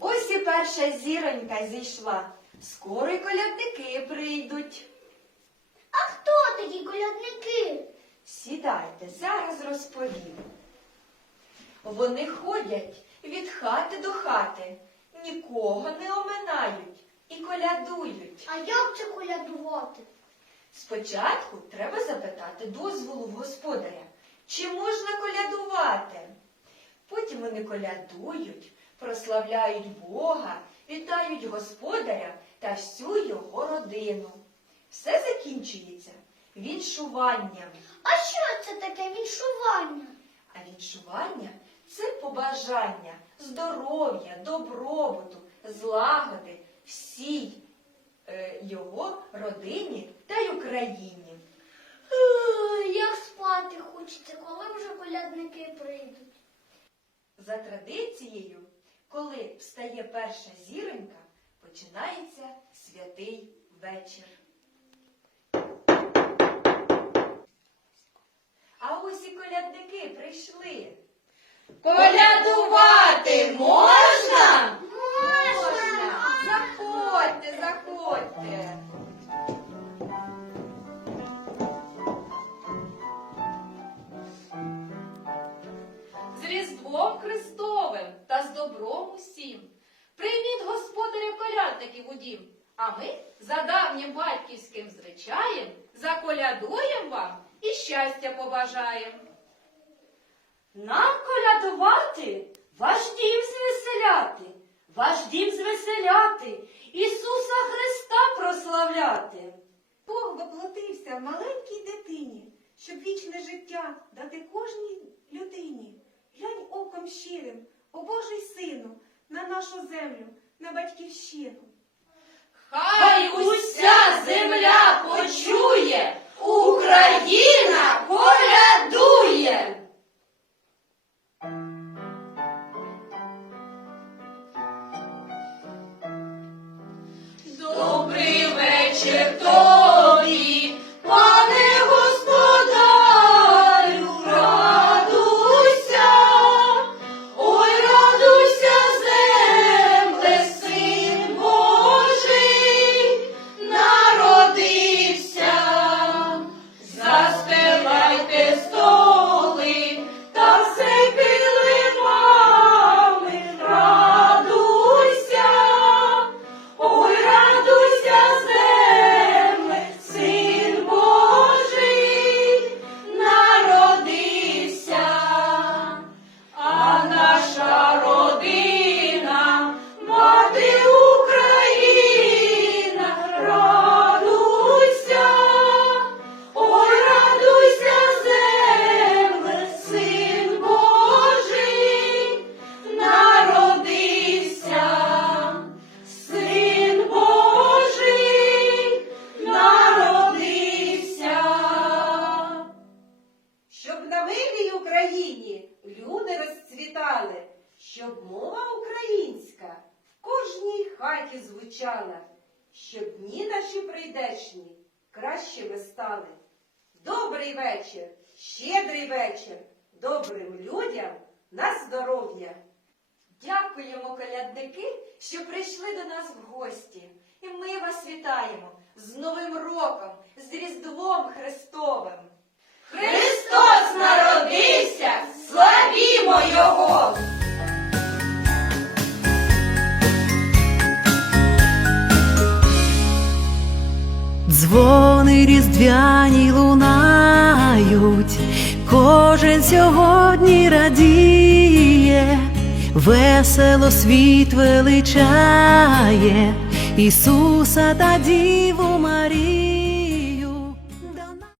Ось і перша зіронька зійшла. Скоро й колядники прийдуть. А хто такі колядники? Сідайте, зараз розповім. Вони ходять від хати до хати, нікого не оминають і колядують. А як це колядувати? Спочатку треба запитати дозволу в господаря, чи можна колядувати. Потім вони колядують, прославляють Бога, вітають господаря та всю його родину. Все закінчується віншуванням. А що це таке віншування? А віншування це побажання здоров'я, добробуту, злагоди всій е, його родині та й Україні. Як спати хочеться, коли вже колядники прийдуть. За традицією, коли встає перша зіронька, починається святий вечір. А ось і колядники прийшли. Колядувати можна? Прийміть господаря колядників у дім, а ми за давнім батьківським звичаєм заколядуємо вам і щастя побажаємо. Нам колядувати, ваш дім звеселяти, ваш дім звеселяти, Ісуса Христа прославляти. Бог воплотився в маленькій дитині, щоб вічне життя дати кожній людині. Глянь оком щирим, о Божий сину, на нашу землю, на батьківщину. Хай уся земля почує, Україна колядує. Добрий щоб мова українська в кожній хаті звучала, щоб дні наші прийдешні кращими стали. Добрий вечір, щедрий вечір, добрим людям на здоров'я. Дякуємо, колядники, що прийшли до нас в гості. І ми вас вітаємо з Новим роком, з Різдвом Христовим. Христос народився, Дзвони різдвяні лунають, кожен сьогодні радіє, весело світ величає, Ісуса та Діву Марію.